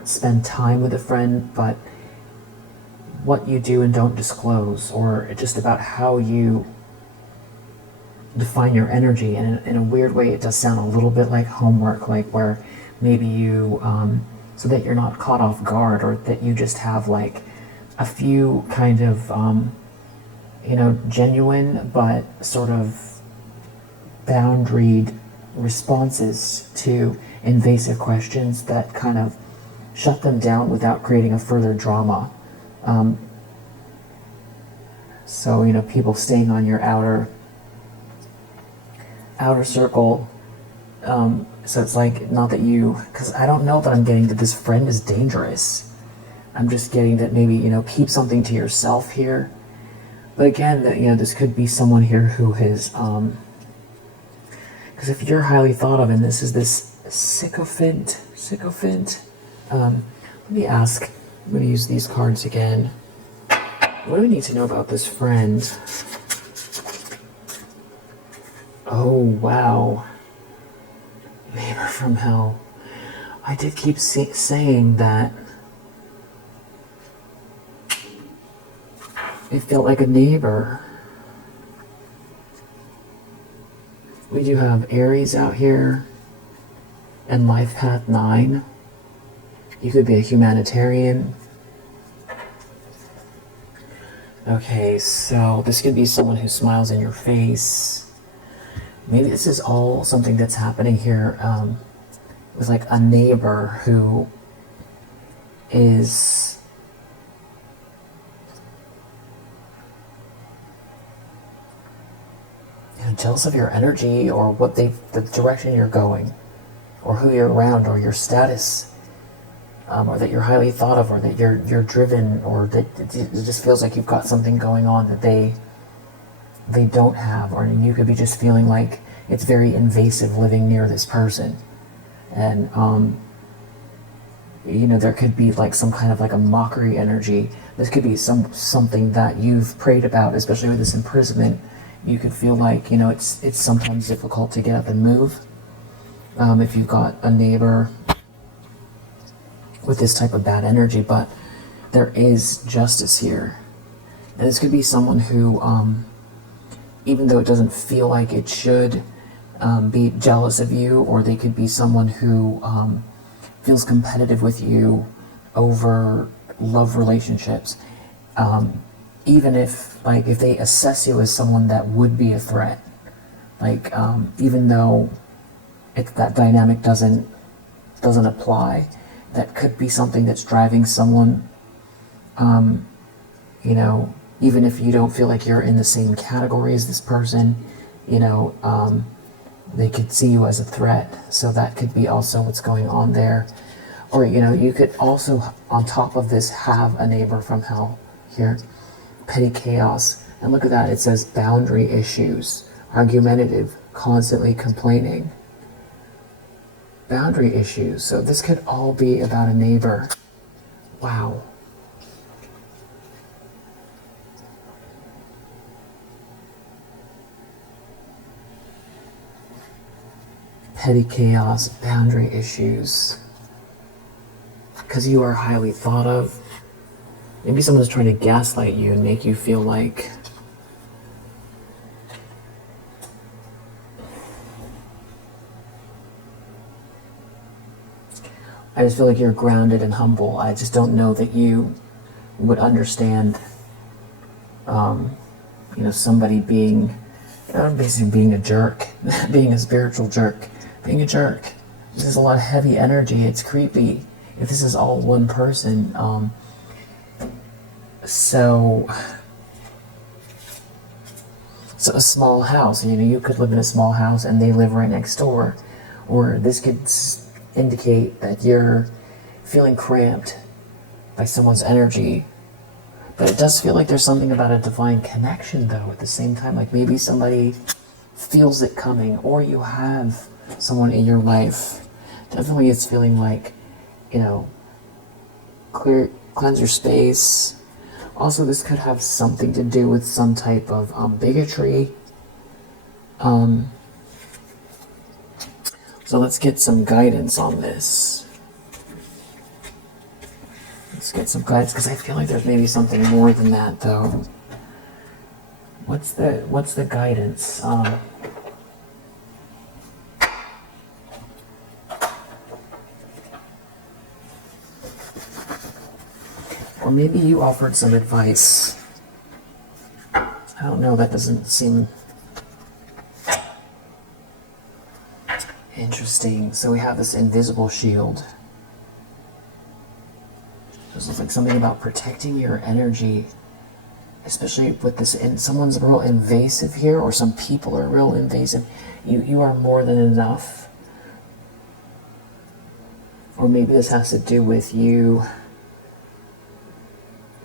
spend time with a friend, but what you do and don't disclose, or just about how you define your energy. And in a weird way, it does sound a little bit like homework, like where maybe you, so that you're not caught off guard, or that you just have like a few kind of, genuine but sort of boundaried responses to invasive questions that kind of shut them down without creating a further drama. So, people staying on your outer circle. So it's like, not that because I don't know that I'm getting that this friend is dangerous. I'm just getting that maybe, keep something to yourself here. But again, that, this could be someone here who has, because if you're highly thought of, and this is this sycophant, let me ask, I'm going to use these cards again. What do we need to know about this friend? Oh, wow. Neighbor from hell. I did keep saying that it felt like a neighbor. We do have Aries out here and Life Path 9. You could be a humanitarian. Okay, so this could be someone who smiles in your face. Maybe this is all something that's happening here with like a neighbor who is jealous of your energy, or the direction you're going, or who you're around, or your status, or that you're highly thought of, or that you're driven, or that it just feels like you've got something going on that they don't have, or you could be just feeling like it's very invasive living near this person. And there could be like some kind of like a mockery energy. This could be something that you've prayed about, especially with this imprisonment. You could feel like, it's sometimes difficult to get up and move. If you've got a neighbor with this type of bad energy, but there is justice here. And this could be someone who, even though it doesn't feel like it should, be jealous of you, or they could be someone who feels competitive with you over love relationships. Even if they assess you as someone that would be a threat, even though that dynamic doesn't apply, that could be something that's driving someone, even if you don't feel like you're in the same category as this person, they could see you as a threat. So that could be also what's going on there. Or, you could also, on top of this, have a neighbor from hell here. Petty chaos. And look at that, it says boundary issues, argumentative, constantly complaining. Boundary issues. So this could all be about a neighbor. Wow. Petty chaos, boundary issues. Because you are highly thought of. Maybe someone's trying to gaslight you and make you feel like I just feel like you're grounded and humble. I just don't know that you would understand, somebody being, basically being a jerk, being a spiritual jerk, being a jerk. This is a lot of heavy energy. It's creepy. If this is all one person, so a small house, you could live in a small house and they live right next door. Or this could indicate that you're feeling cramped by someone's energy. But it does feel like there's something about a divine connection, though, at the same time. Like maybe somebody feels it coming, or you have someone in your life. Definitely it's feeling like, cleanse your space. Also, this could have something to do with some type of bigotry. So let's get some guidance on this. Let's get some guidance, because I feel like there's maybe something more than that, though. What's the guidance? Or maybe you offered some advice. I don't know, that doesn't seem interesting. So we have this invisible shield. This is like something about protecting your energy, especially with this, and someone's real invasive here, or some people are real invasive. You are more than enough. Or maybe this has to do with you.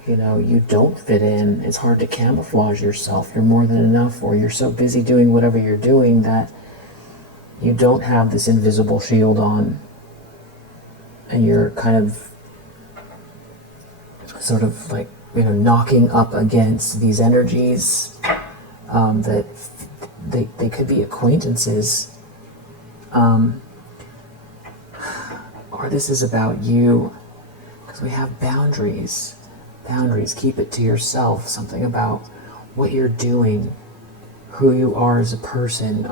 You know, you don't fit in. It's hard to camouflage yourself. You're more than enough, or you're so busy doing whatever you're doing that you don't have this invisible shield on. And you're kind of, sort of like, you know, knocking up against these energies that they could be acquaintances. Or this is about you, because we have boundaries. Boundaries, keep it to yourself. Something about what you're doing, who you are as a person.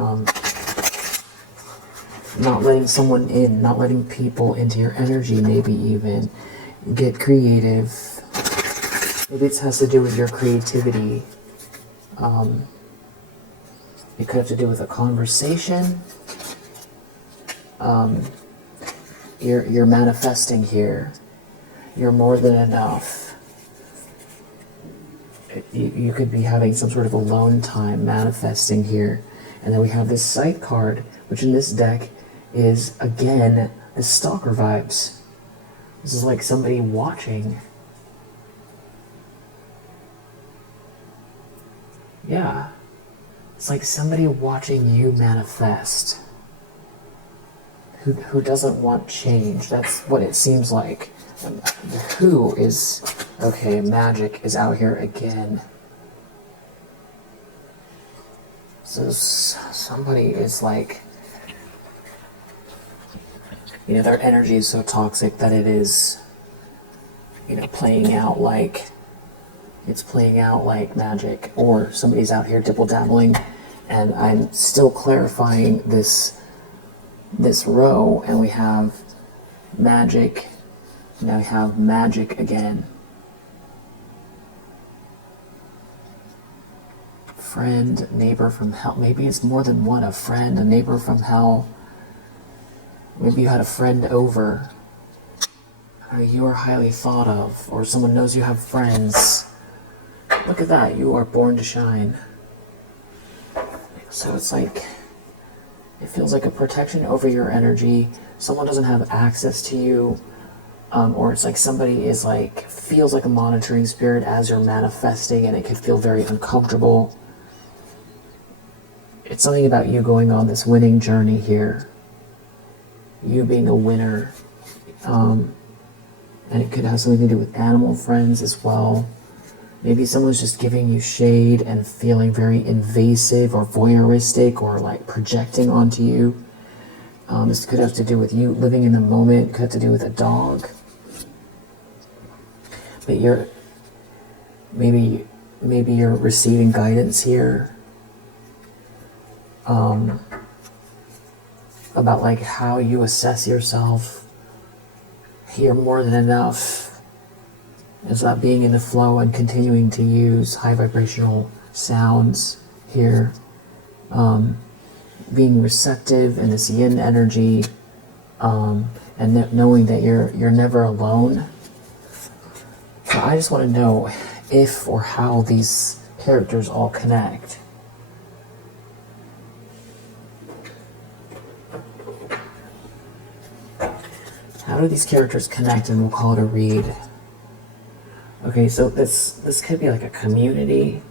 Not letting someone in, not letting people into your energy, maybe even. Get creative. Maybe it has to do with your creativity. It could have to do with a conversation. You're manifesting here. You're more than enough. You could be having some sort of alone time manifesting here. And then we have this sight card, which in this deck is, again, the Stalker vibes. This is like somebody watching. Yeah. It's like somebody watching you manifest. Who doesn't want change. That's what it seems like. Who is... Okay, magic is out here again. So somebody is like... You know, their energy is so toxic that it is, you know, playing out like... It's playing out like magic. Or somebody's out here dibble-dabbling, and I'm still clarifying this row, and we have magic. Now we have magic again. Friend, neighbor from hell. Maybe it's more than one. A friend, a neighbor from hell. Maybe you had a friend over. You are highly thought of, or someone knows you have friends. Look at that. You are born to shine. So it's like, it feels like a protection over your energy. Someone doesn't have access to you. Or it's like somebody is like, feels like a monitoring spirit as you're manifesting, and it could feel very uncomfortable. It's something about you going on this winning journey here. You being a winner. And it could have something to do with animal friends as well. Maybe someone's just giving you shade and feeling very invasive or voyeuristic, or like projecting onto you. This could have to do with you living in the moment. It could have to do with a dog. But maybe you're receiving guidance here about like how you assess yourself. You're more than enough. It's about being in the flow and continuing to use high vibrational sounds here. Being receptive in this yin energy, and knowing that you're never alone. So I just want to know if or how these characters all connect. How do these characters connect, and we'll call it a read. Okay, so this could be like a community,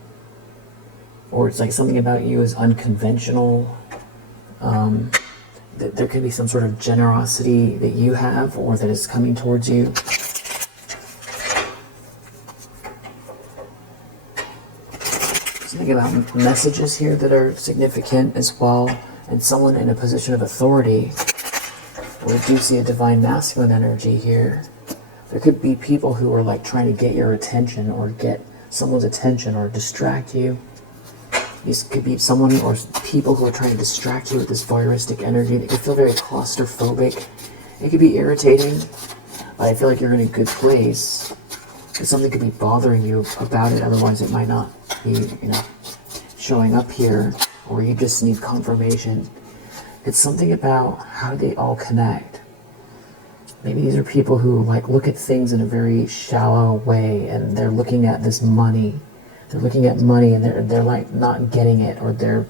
or it's like something about you is unconventional. There could be some sort of generosity that you have, or that is coming towards you. Something about messages here that are significant as well, and someone in a position of authority. We do see a divine masculine energy here. There could be people who are like trying to get your attention or get someone's attention or distract you. This could be someone or people who are trying to distract you with this voyeuristic energy. It could feel very claustrophobic. It could be irritating, but I feel like you're in a good place. Something could be bothering you about it, otherwise it might not be, showing up here, or you just need confirmation. It's something about how they all connect. Maybe these are people who like look at things in a very shallow way, and they're looking at this money. They're looking at money and they're like not getting it, or they're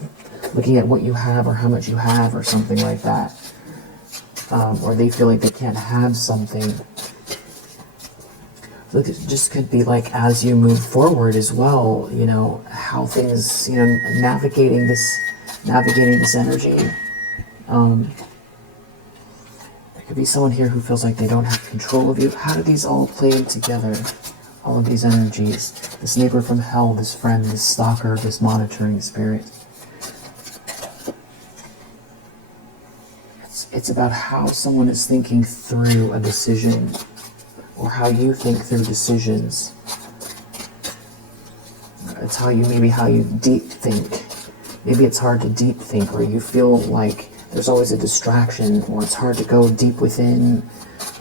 looking at what you have or how much you have or something like that. Or they feel like they can't have something. Look, it just could be like as you move forward as well, how things, navigating this energy. There could be someone here who feels like they don't have control of you. How do these all play together? All of these energies. This neighbor from hell, this friend, this stalker, this monitoring spirit. It's about how someone is thinking through a decision, or how you think through decisions. It's how you deep think. Maybe it's hard to deep think, or you feel like there's always a distraction, or it's hard to go deep within,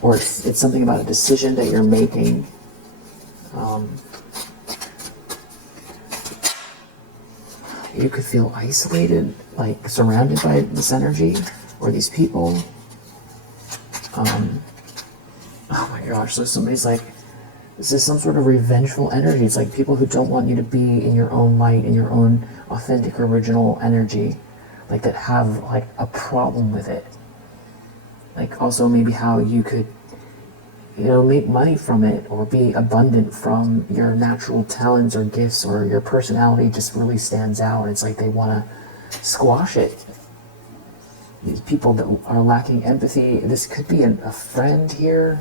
or it's something about a decision that you're making. You could feel isolated, like surrounded by this energy, or these people. Oh my gosh, so somebody's like, this is some sort of revengeful energy. It's like people who don't want you to be in your own light, in your own authentic, original energy, like that have like a problem with it. Like also maybe how you could, make money from it, or be abundant from your natural talents or gifts, or your personality just really stands out. It's like they want to squash it. These people that are lacking empathy, this could be a friend here.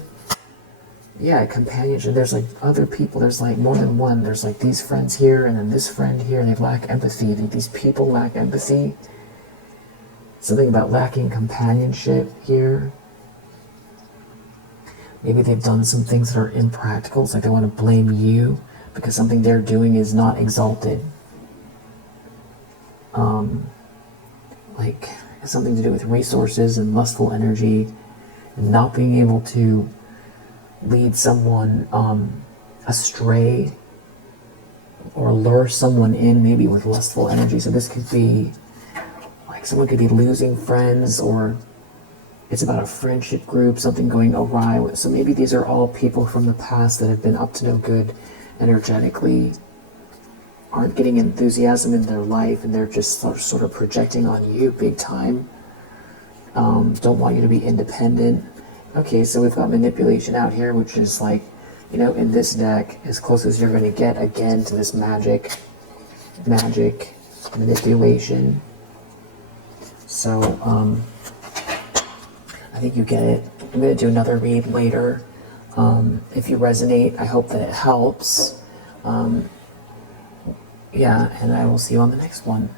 Yeah, companionship. There's like other people, there's like more than one. There's like these friends here, and then this friend here, and they lack empathy. These people lack empathy. Something about lacking companionship here. Maybe they've done some things that are impractical. It's like they want to blame you because something they're doing is not exalted. Like something to do with resources and lustful energy, and not being able to lead someone astray, or lure someone in maybe with lustful energy. So this could be like someone could be losing friends, or it's about a friendship group, something going awry. So maybe these are all people from the past that have been up to no good energetically, aren't getting enthusiasm in their life, and they're just sort of projecting on you big time. Don't want you to be independent. Okay, so we've got manipulation out here, which is like, in this deck, as close as you're going to get again to this magic manipulation. So, I think you get it. I'm going to do another read later. If you resonate, I hope that it helps. Yeah, and I will see you on the next one.